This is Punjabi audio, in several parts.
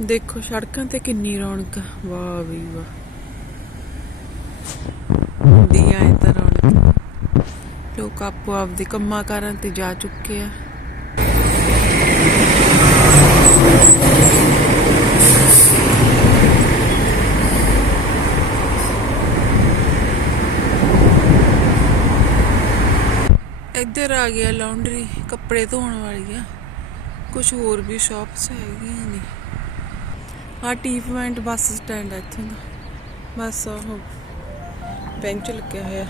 ਦੇਖੋ, ਸੜਕਾਂ ਤੇ ਕਿੰਨੀ ਰੌਣਕ ਵਾਹ ਵੀ ਵਾਹ। ਦੀਆ ਇਹ ਤਾਂ ਰੌਣਕ। ਲੋਕ ਆਪੋ ਆਪਦੇ ਕੰਮਾਂ ਕਾਰਾਂ ਤੇ ਜਾ ਚੁੱਕੇ ਆ। ਇੱਧਰ ਆ ਗਿਆ ਲਾਉਂਡਰੀ ਕੱਪੜੇ ਧੋਣ ਵਾਲੀ ਆ ਕੁਝ ਹੋਰ ਵੀ ਸ਼ਾਪਸ ਹੈਗੀਆਂ ਨੇ। ਆ ਟੀ ਪੁਆਇੰਟ ਬੱਸ ਸਟੈਂਡ ਹੈ ਇੱਥੋਂ ਦਾ। ਬਸ ਉਹ। ਬੈਂਚ ਲੱਗਿਆ ਹੋਇਆ।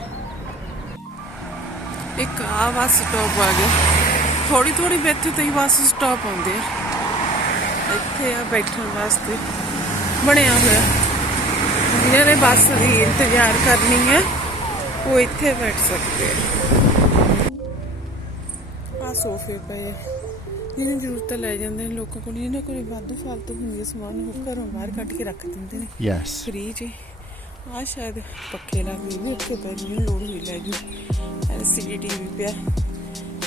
ਇੱਕ ਆ ਬੱਸ ਸਟਾਪ ਆ ਗਿਆ। ਥੋੜੀ ਥੋੜੀ ਬੈਠੇ ਤੇ ਹੀ ਬੱਸ ਸਟਾਪ ਆਉਂਦੇ ਆ। ਇੱਥੇ ਆ ਬੈਠਣ ਵਾਸਤੇ। ਬਣਿਆ ਹੋਇਆ। ਜਿਹਨਾਂ ਨੇ ਬੱਸ ਦੀ ਇੰਤਜ਼ਾਰ ਕਰਨੀ ਹੈ ਉਹ ਇੱਥੇ ਬੈਠ ਸਕਦੇ ਆ। ਆ ਸੋਫੇ ਪਏ ਜਿਹਨੇ ਜ਼ਰੂਰਤ ਲੈ ਜਾਂਦੇ ਨੇ ਲੋਕਾਂ ਕੋਲ। ਜਿਹਨਾਂ ਕੋਲ ਵਾਧੂ ਫਾਲਤੂ ਹੁੰਦੀ ਸਮਾਨ ਉਹ ਘਰੋਂ ਬਾਹਰ ਕੱਢ ਕੇ ਰੱਖ ਦਿੰਦੇ ਨੇ। Yes. ਫ੍ਰੀ ਚ ਆ ਸ਼ਾਇਦ ਪੱਖੇ ਲੱਗ ਗਏ ਉੱਤੇ ਪੈ ਜਿਹਨੂੰ ਲੋੜ ਹੋਈ ਲੈ ਜੂ। ਐਲਸੀਡੀ ਟੀਵੀ ਪਿਆ।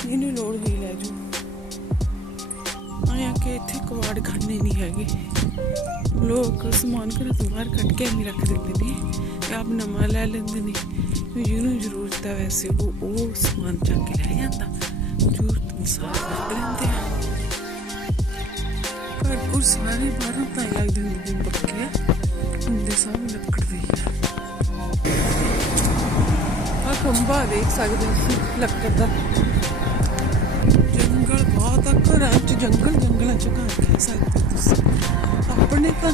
ਜਿਹਨੂੰ ਲੋੜ ਹੋਈ ਲੈ ਜੂ। ਆਇਆ ਕਿ ਇੱਥੇ ਕਵਾੜ ਖਾਨੇ ਨਹੀਂ ਹੈਗੇ। ਲੋਕ ਸਮਾਨ ਘਰ ਤੋਂ ਬਾਹਰ ਕੱਢ ਕੇ ਐਵੇਂ ਰੱਖ ਦਿੰਦੇ ਨੇ। ਤੇ ਆਪ ਨਵਾਂ ਲੈ ਲੈਂਦੇ ਨੇ। ਜਿਹਨੂੰ ਜ਼ਰੂਰਤ ਹੈ ਵੈਸੇ ਉਹ ਉਹ ਸਮਾਨ ਚੱਕ ਕੇ ਲੈ ਜਾਂਦਾ। ਜ਼ਰੂਰਤ ਅਨੁਸਾਰ ਰੱਖ ਲੈਂਦੇ ਆ ਘਰ ਸਾਰੇ ਬਾਹਰੋਂ ਤਾਂ ਲੱਗਦੇ ਹੁੰਦੇ ਨੇ ਪੱਕੇ ਆ ਹੁੰਦੇ ਸਭ ਆ ਆ ਖੰਭਾ ਦੇਖ ਸਕਦੇ ਹੋ ਲੱਕੜ ਦਾ ਜੰਗਲ ਬਹੁਤ ਆ ਘਰਾਂ ਚ ਜੰਗਲ ਜੰਗਲਾਂ ਚ ਘਰ ਕਹਿ ਸਕਦੇ ਤੁਸੀਂ ਆਪਣੇ ਤਾਂ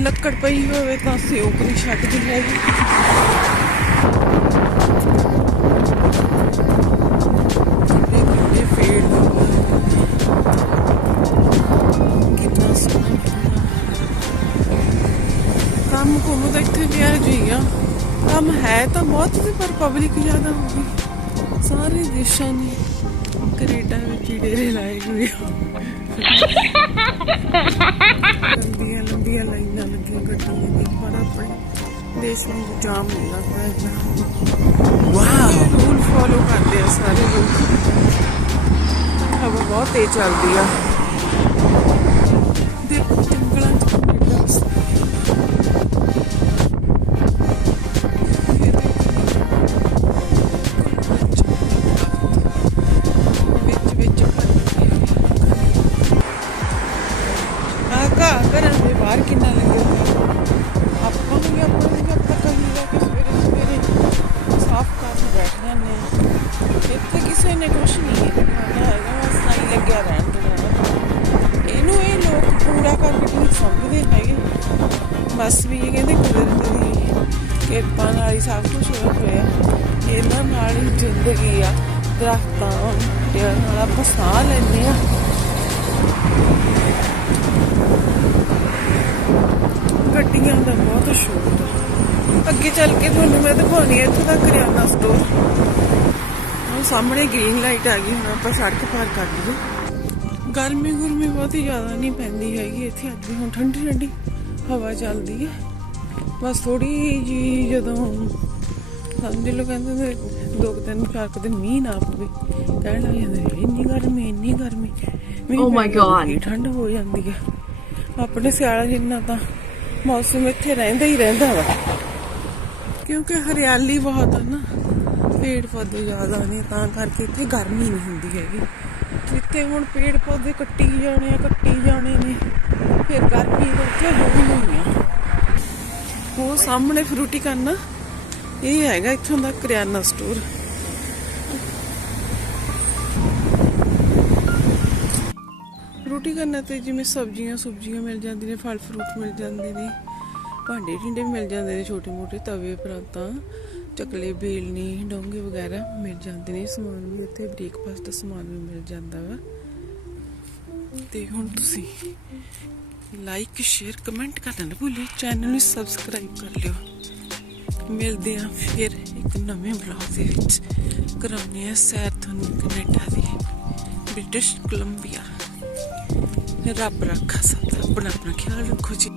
ਲੱਕੜ ਪਈ ਹੋਵੇ ਤਾਂ ਸਿਓਕ ਨਹੀਂ ਛੱਡਦੀ ਹੈਗੀ ਕਿੰਨੇ ਕਿੰਨੇ ਪੇੜ ਲੱਗੇ ਹੋਏ ਨੇ। ਕਿੰਨਾ ਸੋਹਣਾ ਕੰਮ ਕੁਮ ਤਾਂ ਇੱਥੇ ਵੀ ਆ ਜੀ ਆ ਕੰਮ ਹੈ ਤਾਂ ਬਹੁਤ ਸੀ ਪਰ ਪਬਲਿਕ ਜ਼ਿਆਦਾ ਹੋ ਗਈ ਸਾਰੇ ਦੇਸ਼ਾਂ ਨੇ ਕੈਨੇਡਾ ਵਿੱਚ ਹੀ ਡੇਰੇ ਲਾਏ ਹੋਏ ਆ ਲੰਬੀਆਂ ਲੰਬੀਆਂ ਲਾਈਨਾਂ ਲੱਗੀਆਂ ਗੱਡੀਆਂ ਦੀ ਹਵਾ ਚੱਲਦੀ ਆ। ਬਸ ਵੀ ਇਹ ਕਹਿੰਦੇ ਕੁਦਰਤ ਦੀ ਕਿਰਪਾ ਨਾਲ ਹੀ ਸਭ ਕੁਝ ਹੋਇਆ ਇਹਨਾਂ ਨਾਲ ਹੀ ਜ਼ਿੰਦਗੀ ਆ। ਦਰਖਤਾਂ ਦੇ ਨਾਲ ਆਪਾਂ ਸਾਹ ਲੈਂਦੇ ਆ। ਗੱਡੀਆਂ ਦਾ ਬਹੁਤ ਸ਼ੋਰ ਅੱਗੇ ਚੱਲ ਕੇ ਤੁਹਾਨੂੰ ਮੈਂ ਦਿਖਾਉਣੀ ਹੈ ਇੱਥੋਂ ਦਾ ਕਰਿਆਨਾ ਸਟੋਰ ਉਹ ਸਾਹਮਣੇ ਗ੍ਰੀਨ ਲਾਈਟ ਆ ਗਈ, ਹੁਣ ਆਪਾਂ ਸੜਕ ਪਾਰ ਕਰ ਲਈਏ। ਗਰਮੀ ਗੁਰਮੀ ਬਹੁਤ ਹੀ ਜ਼ਿਆਦਾ ਨਹੀਂ ਪੈਂਦੀ ਹੈਗੀ ਇੱਥੇ ਅੱਜ ਵੀ ਹੁਣ ਠੰਡੀ ਠੰਡੀ ਹਵਾ ਚੱਲਦੀ ਹੈ। ਬਸ ਥੋੜੀ ਜੀ ਜਦੋਂ ਸਮਝ ਲਓ ਕਹਿੰਦੇ ਨੇ ਦੋ ਕੁ ਦਿਨ ਚਾਰ ਕੁ ਦਿਨ ਮੀਂਹ ਨਾ ਪਵੇ। ਕਹਿਣ ਲੱਗ ਜਾਂਦੇ ਨੇ, ਇੰਨੀ ਗਰਮੀ ਇੰਨੀ ਗਰਮੀ। ਕੇ God. ਬੜੀ ਠੰਡ ਹੋ ਜਾਂਦੀ ਹੈ। ਆਪਣੇ ਸਿਆਲਾ ਜਿੰਨਾ ਤਾਂ ਮੌਸਮ ਇੱਥੇ ਰਹਿੰਦਾ ਹੀ ਰਹਿੰਦਾ ਵਾ। ਕਿਉਂਕਿ ਹਰਿਆਲੀ ਬਹੁਤ ਆ ਨਾ ਪੇੜ ਪੌਦੇ ਜ਼ਿਆਦਾ ਨੇ ਤਾਂ ਕਰਕੇ ਇੱਥੇ ਗਰਮੀ ਨਹੀਂ ਹੁੰਦੀ ਹੈਗੀ। ਜਿੱਥੇ ਹੁਣ ਪੇੜ ਪੌਦੇ ਕੱਟੀ ਜਾਣੇ ਆ, ਕੱਟੀ ਜਾਣੇ ਨੇ, ਫਿਰ ਗਰਮੀ ਤਾਂ ਉੱਥੇ ਹੋਣੀ ਆ ਉਹ ਸਾਹਮਣੇ ਫਰੂਟੀ ਕਰਨਾ ਇਹ ਹੈਗਾ ਇੱਥੋਂ ਦਾ ਕਰਿਆਨਾ ਸਟੋਰ। ਰੋਟੀ ਕਰਨਾ ਤੇ ਜਿਵੇਂ ਸਬਜ਼ੀਆਂ, ਸੁਬਜ਼ੀਆਂ ਮਿਲ ਜਾਂਦੀਆਂ ਨੇ, ਫਲ ਫਰੂਟ ਮਿਲ ਜਾਂਦੇ ਨੇ ਭਾਂਡੇ ਢਿੰਡੇ ਵੀ ਮਿਲ ਜਾਂਦੇ ਨੇ ਛੋਟੇ ਮੋਟੇ ਤਵੇ, ਪਰਾਤਾਂ। ਚਕਲੇ, ਬੇਲਣੀ, ਡੋਂਗੇ ਵਗੈਰਾ ਮਿਲ ਜਾਂਦੇ ਨੇ। ਸਮਾਨ ਵੀ ਉੱਥੇ ਬ੍ਰੇਕਫਾਸਟ ਦਾ ਸਮਾਨ ਵੀ ਮਿਲ ਜਾਂਦਾ ਵਾ। ਤੇ ਹੁਣ ਤੁਸੀਂ ਲਾਈਕ ਸ਼ੇਅਰ ਕਮੈਂਟ ਕਰਨਾ ਨਾ ਭੁੱਲਿਓ। ਚੈਨਲ ਨੂੰ ਸਬਸਕ੍ਰਾਈਬ ਕਰ ਲਿਓ। ਮਿਲਦੇ ਆ ਫਿਰ ਇੱਕ ਨਵੇਂ ਬਲੌਗ ਦੇ ਵਿੱਚ। ਕਰਾਉਣੇ ਆ ਸੈਰ ਤੁਹਾਨੂੰ ਕੈਨੇਡਾ ਦੀ। ਬ੍ਰਿਟਿਸ਼ ਕੋਲੰਬੀਆ ਰੱਬ ਰੱਖਾ ਸਦਾ ਆਪਣਾ ਆਪਣਾ ਖਿਆਲ ਰੱਖੋ ਜੀ।